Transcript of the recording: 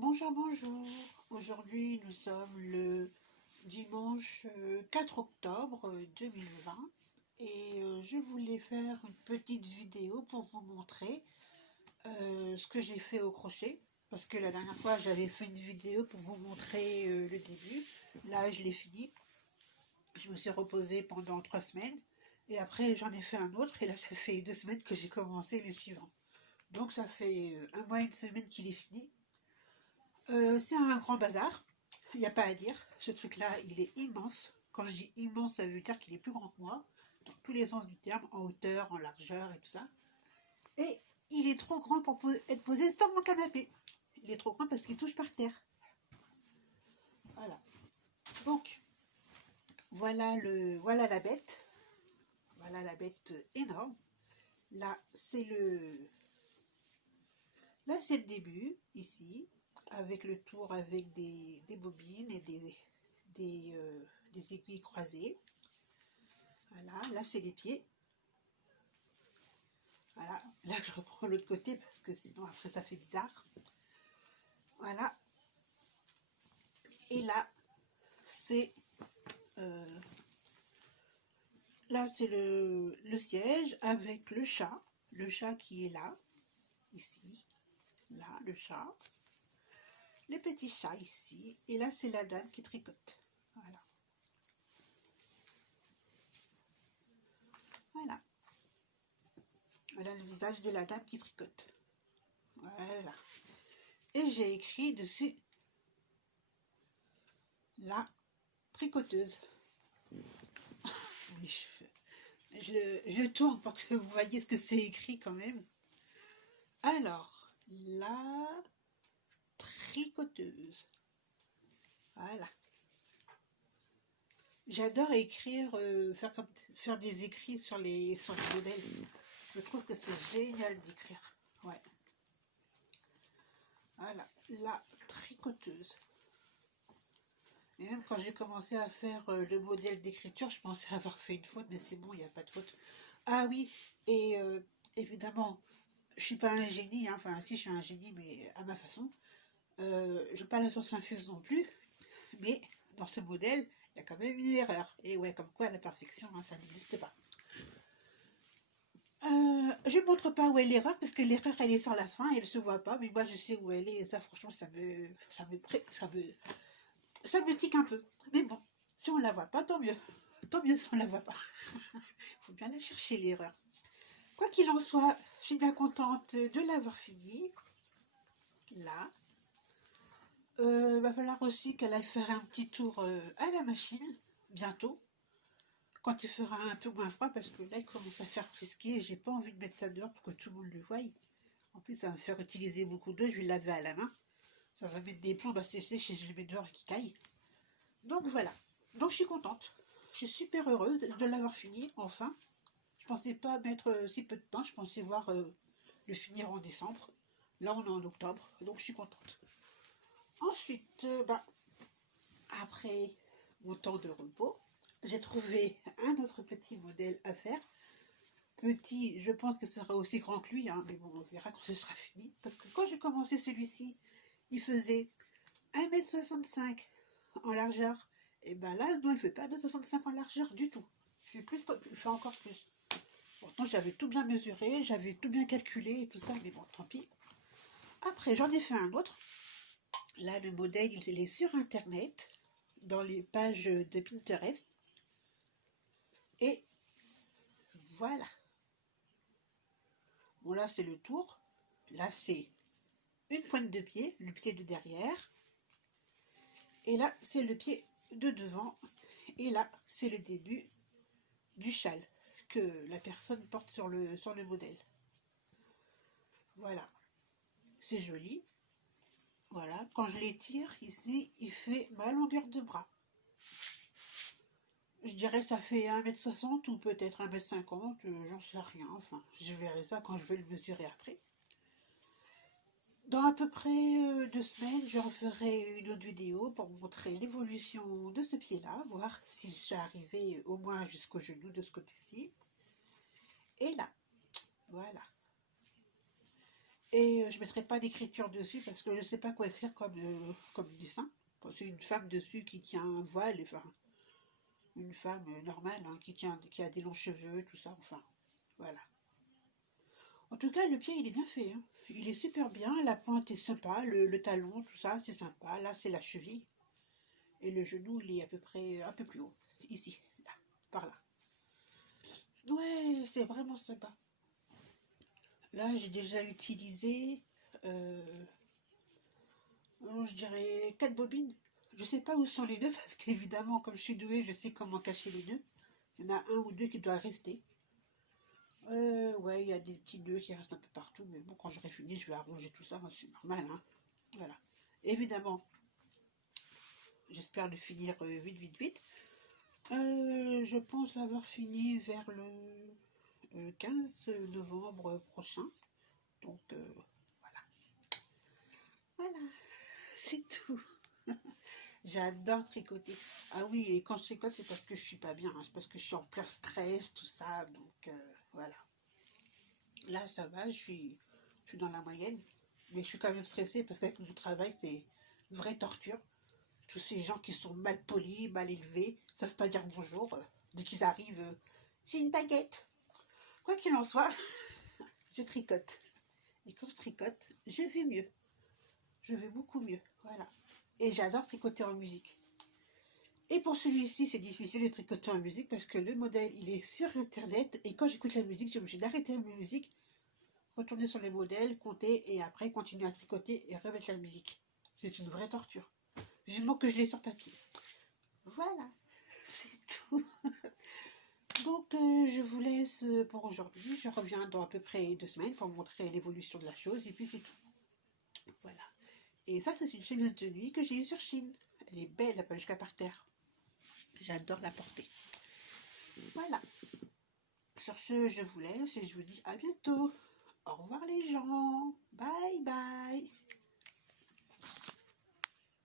Bonjour, bonjour. Aujourd'hui, nous sommes le dimanche 4 octobre 2020 et je voulais faire une petite vidéo pour vous montrer ce que j'ai fait au crochet. Parce que la dernière fois, j'avais fait une vidéo pour vous montrer le début. Là, je l'ai fini. Je me suis reposée pendant 3 semaines. Et après, j'en ai fait un autre. Et là, ça fait 2 semaines que j'ai commencé les suivants. Donc, ça fait un mois et une semaine qu'il est fini. C'est un grand bazar, il n'y a pas à dire. Ce truc-là, il est immense. Quand je dis immense, ça veut dire qu'il est plus grand que moi, dans tous les sens du terme, en hauteur, en largeur et tout ça. Et il est trop grand pour être posé sur mon canapé. Il est trop grand parce qu'il touche par terre. Voilà. Donc, voilà la bête. Voilà la bête énorme. Là, c'est le début, ici, avec le tour avec des bobines et des aiguilles croisées. Voilà, là c'est les pieds. Voilà, là je reprends l'autre côté parce que sinon après ça fait bizarre. Voilà. Et c'est euh, là c'est le siège avec le chat qui est là, ici, là le chat, les petits chats ici, et là c'est la dame qui tricote. Voilà. Voilà. Voilà le visage de la dame qui tricote. Voilà. Et j'ai écrit dessus la tricoteuse. Oui, je tourne pour que vous voyez ce que c'est écrit quand même. Alors, la tricoteuse. Voilà. J'adore écrire, faire des écrits sur les modèles. Je trouve que c'est génial d'écrire. Ouais. Voilà, la tricoteuse. Et même quand j'ai commencé à faire le modèle d'écriture, je pensais avoir fait une faute, mais c'est bon, il n'y a pas de faute. Ah oui, et évidemment, je suis pas un génie, hein. Enfin si je suis un génie, mais à ma façon. Je n'ai pas la science infuse non plus, mais dans ce modèle, il y a quand même une erreur. Et ouais, comme quoi la perfection, hein, ça n'existe pas. Je ne montre pas où est l'erreur parce que l'erreur elle est sur la fin, elle se voit pas, mais moi je sais où elle est et ça franchement ça me tique un peu. Mais bon, si on la voit pas, tant mieux. Tant mieux si on la voit pas. Il faut bien la chercher l'erreur. Quoi qu'il en soit, je suis bien contente de l'avoir fini. Là. Va falloir aussi qu'elle aille faire un petit tour à la machine, bientôt, quand il fera un peu moins froid, parce que là, il commence à faire frisquer et j'ai pas envie de mettre ça dehors pour que tout le monde le voie. En plus, ça va me faire utiliser beaucoup d'eau, je vais le laver à la main. Ça va mettre des plombes à sécher si je le mets dehors et qu'il caille. Donc voilà. Donc je suis contente. Je suis super heureuse de l'avoir fini, enfin. Je pensais pas mettre si peu de temps, je pensais voir le finir en décembre. Là, on est en octobre, donc je suis contente. Ensuite, après mon temps de repos, j'ai trouvé un autre petit modèle à faire. Petit, je pense que ce sera aussi grand que lui, hein, mais bon, on verra quand ce sera fini. Parce que quand j'ai commencé celui-ci, il faisait 1,65 m en largeur. Et ben là, non, il ne fait pas 1,65 m en largeur du tout. Il fait encore plus. Pourtant, j'avais tout bien mesuré, j'avais tout bien calculé et tout ça, mais bon, tant pis. Après, j'en ai fait un autre. Là, le modèle, il est sur Internet, dans les pages de Pinterest. Et voilà. Bon, là, c'est le tour. Là, c'est une pointe de pied, le pied de derrière. Et là, c'est le pied de devant. Et là, c'est le début du châle que la personne porte sur le modèle. Voilà. C'est joli. Voilà. Quand je l'étire, ici, il fait ma longueur de bras. Je dirais que ça fait 1,60 m ou peut-être 1,50 m, j'en sais rien. Enfin, je verrai ça quand je vais le mesurer après. Dans à peu près 2 semaines, je referai une autre vidéo pour vous montrer l'évolution de ce pied-là, voir si je suis arrivée au moins jusqu'au genou de ce côté-ci. Et là, voilà. Et je ne mettrai pas d'écriture dessus parce que je ne sais pas quoi écrire comme dessin. Bon, c'est une femme dessus qui tient un voile, enfin, une femme normale, hein, qui a des longs cheveux, tout ça, enfin, voilà. En tout cas, le pied, il est bien fait, hein. Il est super bien, la pointe est sympa, le talon, tout ça, c'est sympa. Là, c'est la cheville. Et le genou, il est à peu près un peu plus haut. Ici, là, par là. Ouais, c'est vraiment sympa. Là, j'ai déjà utilisé, euh, je dirais, 4 bobines. Je sais pas où sont les nœuds parce qu'évidemment, comme je suis douée, je sais comment cacher les nœuds. Il y en a un ou deux qui doivent rester. Ouais, il y a des petits nœuds qui restent un peu partout, mais bon, quand j'aurai fini, je vais arranger tout ça, c'est normal, hein. Voilà. Évidemment, j'espère le finir vite, vite, vite. Je pense l'avoir fini vers le 15 novembre prochain. Donc, voilà. Voilà, c'est tout. J'adore tricoter. Ah oui, et quand je tricote, c'est parce que je suis pas bien, hein. C'est parce que je suis en plein stress, tout ça. Donc, voilà. Là, ça va, je suis dans la moyenne. Mais je suis quand même stressée parce qu'avec mon travail, c'est une vraie torture. Tous ces gens qui sont mal polis, mal élevés, ne savent pas dire bonjour. Dès qu'ils arrivent, j'ai une baguette. Quoi qu'il en soit, je tricote. Et quand je tricote, je vais mieux. Je vais beaucoup mieux. Voilà. Et j'adore tricoter en musique. Et pour celui-ci, c'est difficile de tricoter en musique parce que le modèle, il est sur Internet. Et quand j'écoute la musique, j'ai obligé d'arrêter la musique, retourner sur les modèles, compter et après continuer à tricoter et remettre la musique. C'est une vraie torture. Vivement que je l'ai sur papier. Voilà, c'est tout. Donc, je vous laisse pour aujourd'hui. Je reviens dans à peu près 2 semaines pour montrer l'évolution de la chose et puis c'est tout. Voilà. Et ça, c'est une chemise de nuit que j'ai eue sur Chine. Elle est belle, elle va jusqu'à par terre. J'adore la porter. Voilà. Sur ce, je vous laisse et je vous dis à bientôt. Au revoir.